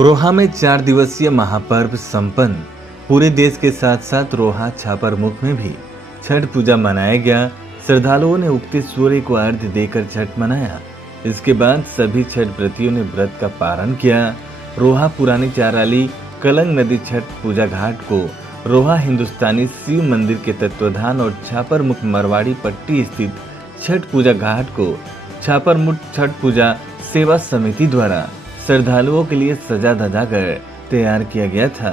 रोहा में 4 दिवसीय महापर्व संपन्न। पूरे देश के साथ साथ रोहा छापरमुख में भी छठ पूजा मनाया गया। श्रद्धालुओं ने उगते सूर्य को अर्घ्य देकर छठ मनाया। इसके बाद सभी छठ व्रतियों ने व्रत का पारण किया। रोहा पुरानी चाराली कलंग नदी छठ पूजा घाट को रोहा हिंदुस्तानी शिव मंदिर के तत्वाधान और छापरमुख मरवाड़ी पट्टी स्थित छठ पूजा घाट को छापरमुख छठ पूजा सेवा समिति द्वारा श्रद्धालुओं के लिए सजा धजा कर तैयार किया गया था।